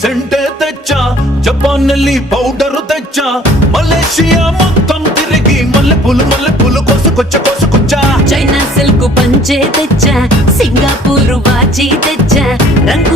సెంటే తెచ్చా, Japan Nelli powder తెచ్చా, Malaysia మొత్తం తిరిగి మల్లె పూలు కోసుకొచ్చా. చైనా సిల్క్ పంచే తెచ్చా, సింగపూర్ వాచి తెచ్చా, రంగు